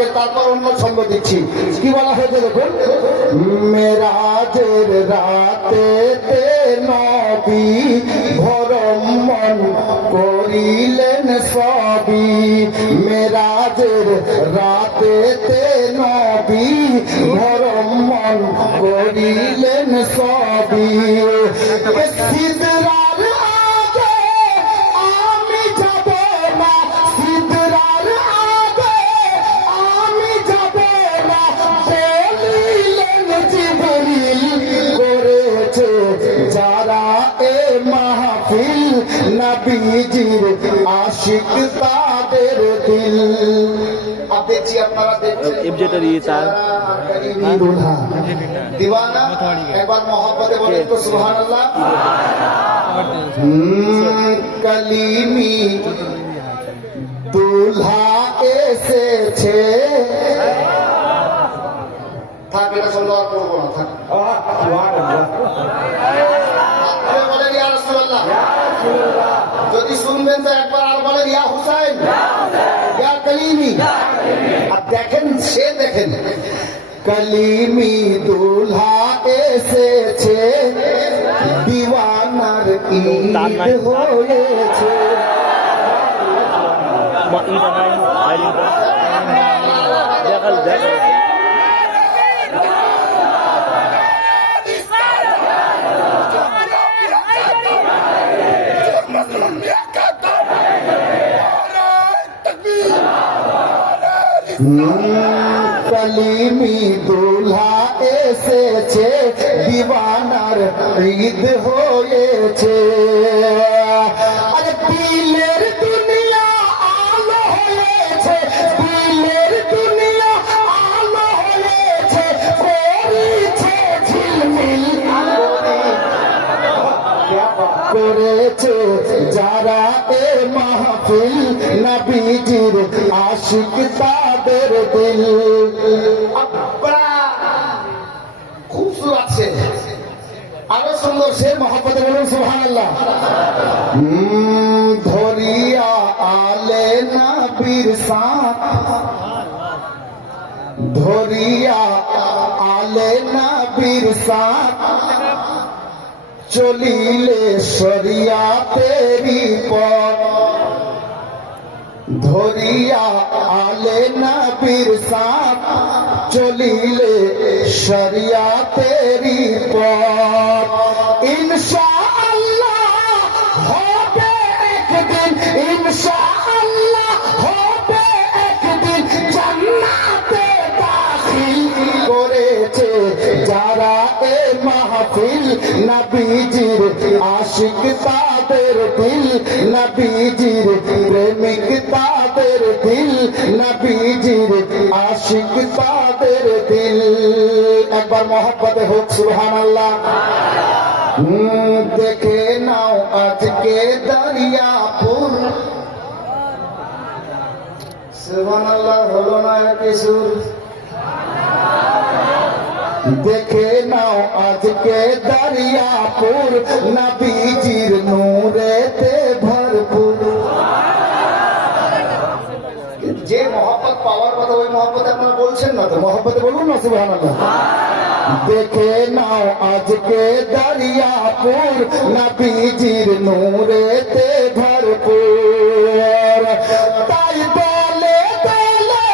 পাকের। তারপর অন্য ছন্দ দিচ্ছি, কি বলা হয়েছে দেখুন। মেরাজের রাতে নবী ভরম মন করিলেন সবই। মেরাজের রাতে নবী ভরম মন করিলেন সবই। সিদরার আগে আমি যাব না, সিদরার আগে আমি যাব না বলিলেন জিবরিল। করেছে যারা এ মাহফিল নবীজির আশিক তাদের দিল। দেখছি আপনারা দেখছেন দিওয়ানা। একবার মহব্বতে বলেন তো সুবহানাল্লাহ। কলিমি দুলহা এসেছে। থাক, এটা শুনলো আর করবো না, থাক। বলেন ইয়া রাসূলুল্লাহ। যদি শুনবেন তো একবার আর বলেন ইয়া হুসাইন, ইয়া কলিমি। আর দেখেন, সে দেখেন কলিমি দুলহা এসেছে, দিওয়ানার ঈদ হয়েছে। কলিমি দুলহা এসেছে, দিওয়ানার ঈদ হয়েছে। আরে দিলের দুনিয়া আলো হয়েছে, দিলের দুনিয়া আলো হয়েছে, করেছে ঝিলমিল করেছে যারা এ মাহফিল নবীজির আশিক তাদের দিল। খুব সুন্দর আছে, আরো সুন্দর সে মহব্বতে বলুন সুবহানাল্লাহ। ধরিয়া আলে নবীর সাথ, ধরিয়া আলে নবীর সাথ চলিলে শরিয়া তেরি পথ। ধরিয়া আলে নবীর সাথ চলিলে শরিয়া তেরি পথ। ইনশাআল্লাহ হবে একদিন, ইনশাআল্লাহ হবে একদিন জান্নাতে দাখিল। করেছে যারা এ মাহফিল নবীজির আশিক তাদের দিল, নবীজির প্রেমিক তাদের দিল, নবীজির আশিক তাদের দিল। একবার মহব্বতে হোক সুবহানাল্লাহ। দেখে নাও আজকে দরিয়াপুর। সুবহানাল্লাহ হলো না কিছু। দেখে নাও আজকে দরিয়াপুর, নবীজির নূরেতে ভরপুর। যে মহব্বত পাওয়ার কথা ওই মহব্বত আপনারা বলছেন না তো, মহব্বতে বলুন না সুবহানাল্লাহ। দেখে নাও আজকে দরিয়াপুর, নবীজির নূরেতে ভরপুর। তাই বলে বলে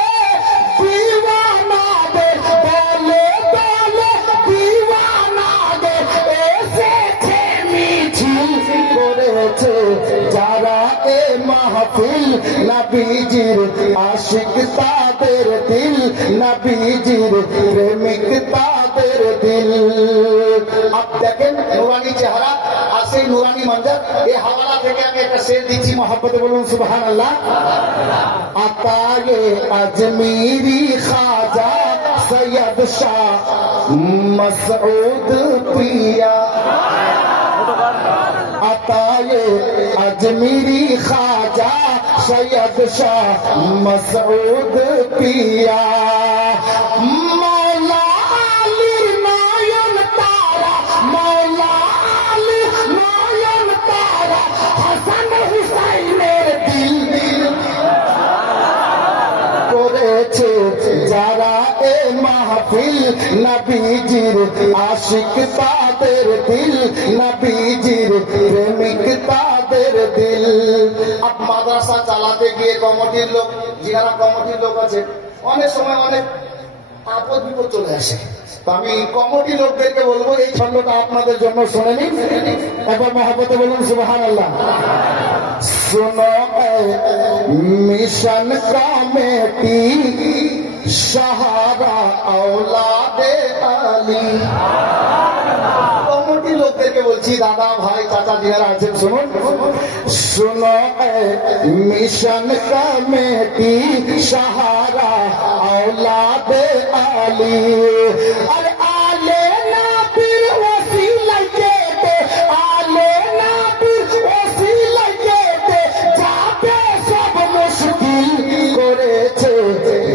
দিওয়ানাদের, বলে বলে দিওয়ানাদের এসেছে মিছিল। করেছে যারা এ মাহফিল নবীজির আশিক তাদের দিল, নবীজির প্রেমিক তাদের দিল। আপ দেখেন নুরানি চেহারা আর সেই নুরানি মঞ্জর। এই হাওয়ালা থেকে আমি একটা শের দিচ্ছি, মহব্বতে বলুন সুবহানাল্লাহ। আতায়ে আজমিরি খাজা সৈয়দ শাহ মসউদ পিয়া। আতায়ে আজমিরি খাজা সৈয়দ শাহ মসউদ পিয়া। মৌলা আলীর নয়ন তারা, মৌলা আলীর নয়ন তারা, হাসান হুসাইনের দিল। করেছে নবীজির আশিক তাদের দিল, নবীজির প্রেমিক তাদের দিল। আপ মাদ্রাসা চালাতে গিয়ে কমিটির লোক, যারা কমিটির লোক আছে, অনেক সময় অনেক আপদ বিপদ চলে আসে। তো আমি কমিটি লোকদেরকে বলবো এই ছন্দটা আপনাদের জন্য শুনে নিন, একবার মহব্বতে বলুন সুবহানাল্লাহ। सुनो मिशन कमेटी सहारा औलादे अली। কমিটি লোকদেরকে বলছি, দাদা ভাই চাচা যারা আছেন শুনুন। सुनो मिशन कमेटी सहारा औलादे अली। अरे आले ना पीर वसीला के दे, आले ना पीर वसीला के दे, যাবে সব মুশকিল করেছে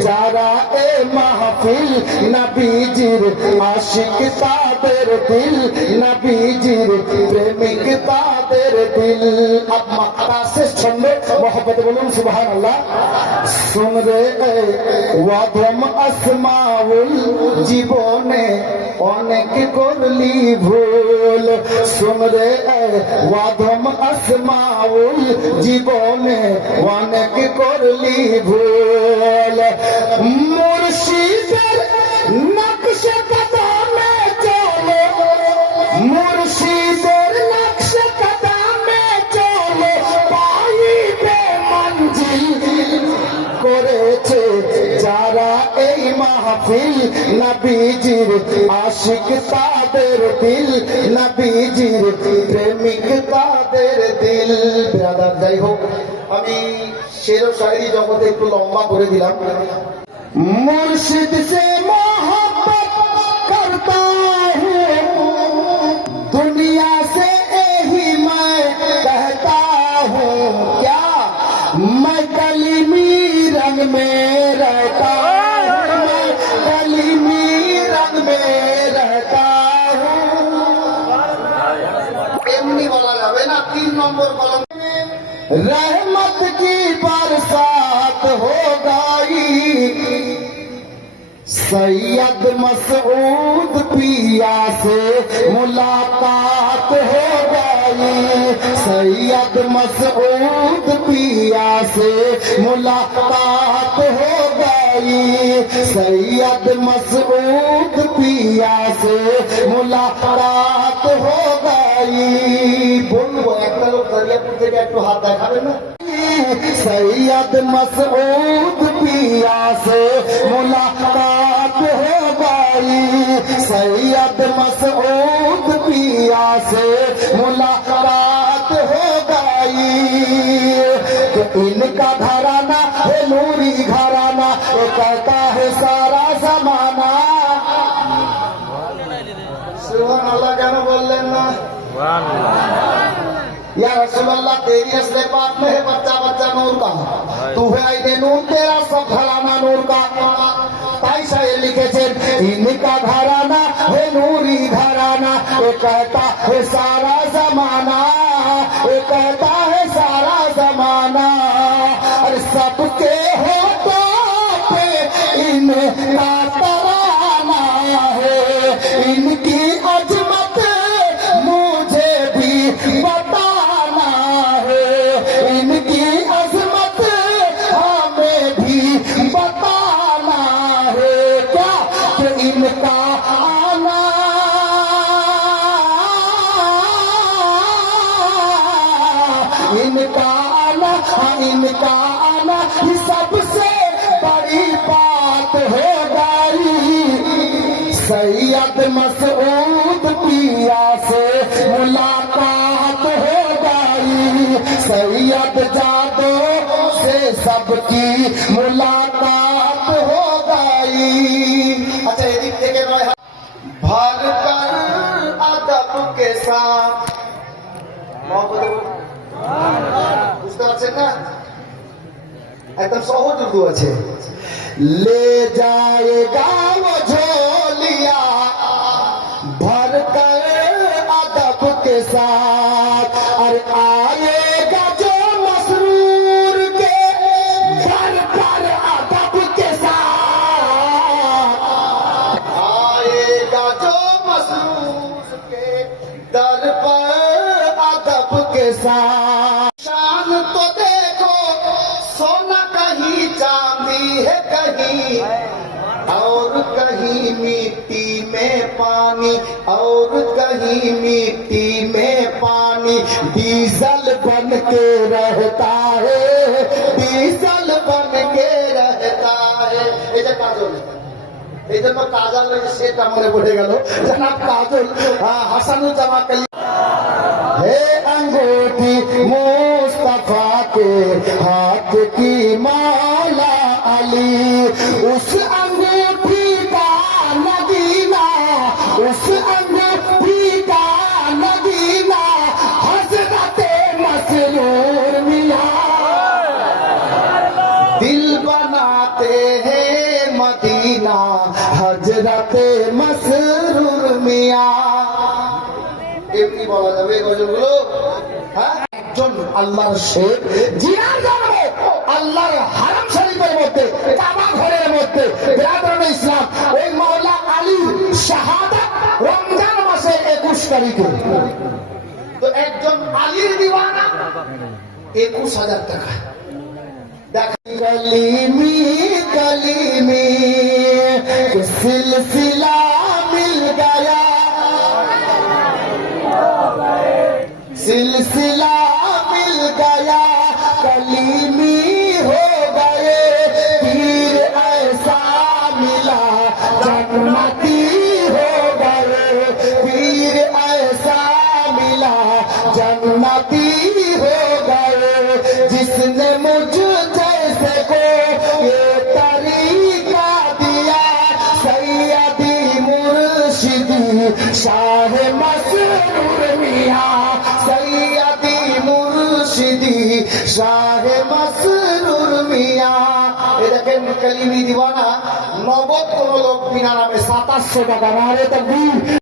যারা এ মাহফিল, নবীজির আশিক তাদের দিল, নবীজির প্রেমিক তাদের দিল। अब माता से छंद मोहब्बत बोलूं सुबहानअल्लाह। सुन रे ওয়াদম আসমাউল জীবনে অনেক করলি ভুল, শুন রে ওয়াদম আসমাউল জীবনে অনেক করলি ভুল। মুর্শিদের নকশে কদমে চলো, মুর্শিদের নকশে কদমে চলো, পাইবে মঞ্জিল করেছে যারা এই মাহফিল, নবীজির আশিক তাদের দিল, নবীজির প্রেমিক তাদের দিল। ব্রাদার যাই হোক, আমি শের ও শায়রি জগতে একটু লম্বা করে দিলাম। মুর্শিদ সে মোহব্বত করতা হুঁ, দুনিয়া সে यही मैं कहता हूँ, क्या मैं कलीमी रंग में रहता हूँ, मैं कलीमी रंग में रहता हूँ। एमनी बोला जावे ना, 3 नंबर कलम में रहमत की बरसात हो गई, सैयद मसऊद पिया से मुलाकात हो गई, सैयद मसऊद पिया से मुलाकात हो गई, सैयद मसऊद पिया से मुलाकात हो गई। বলবো একটা লোক দরিয়াপুর থেকে একটু হাত দেখাবে না। सैयद मसऊद पिया से मुलाकात हो गई, सैयद मसऊद पिया से मुलाकात हो गई। कि इनका घराना है नूरी घराना, वो कहता है सारा जमाना। सुभान अल्लाह क्या बोललेन ना, या रसूलल्लाह तेरी असले पाक में है बच्चा बच्चा नूर का, तू है आईने नूर, तेरा सब घराना नूर का। ताई शायर लिखेছেন, इनका घराना है नूरी घराना, ये कहता है सारा जमाना, ये कहता है सारा जमाना। अरे सबके होठों पे इनका तराना है, इनकी अजमत मुझे भी बताना है, इनकी अजमत हमें भी बताना है। क्या कि इनका आना, इनका आना, इनका आना ही सबसे बड़ी बात हो गई। सैयद मसऊद पिया से मुलाकात हो गई, सैयद जादो से सबकी मुलाकात हो गई। अच्छा एदिक থেকে নয়, भर कर अदब के साथ বুঝতে পারছেন না, একদম সহজ উর্দু আছে। ले जाएगा वो झोलिया भर कर अदब के साथ, और आएगा जो मसरूर के भर कर अदब के साथ, आए चांदी है कहीं और कहीं मिट्टी में पानी और कहीं मिट्टी में पानी डीजल बन के रहता है डीजल बन के रहता है এই যে কাজল এই জন্য কাজল সেটা মনে পড়ে গেল জনাব কাজল হাসানুজ্জামান हे अंगूठी मुस्तफा के हाथ की माला अली उस अंगूठी का नगीना उस अंगूठी का नगीना हजरते मसरूर मियां दिल बनाते हैं मदीना हजरते मसरूर मियां এমনি বলা যাবে এই গজলগুলো হ্যাঁ একজন আল্লাহর শেখ জিনার জন্ম আল্লাহর হারাম শরীফের মধ্যে কাবা ঘরের মধ্যে বিরাদরানে ইসলাম ওই মাওলা আলী শাহাদাত রমজান মাসে 21 তারিখে তো একজন আলীর দিওয়ানা 21,000 টাকা দেখ কলিমি কলিমি সিলসিলা মিল গয়া सिलसिला मिल गया कलीमी हो गए पीर ऐसा मिला जन्नती हो गए पीर ऐसा मिला जन्नती हो गए जिसने मुझ जैसे को ये तरीका दिया सैयदी मुर्शिदी शाह मसरूर मियां सैयदी मुर्शिदी शाह मसरूर मियां এই দেখেন কলিমি দিওয়ানা নগদ কোন লোক বিনা নামে 2700 টাকা মারে তকবীর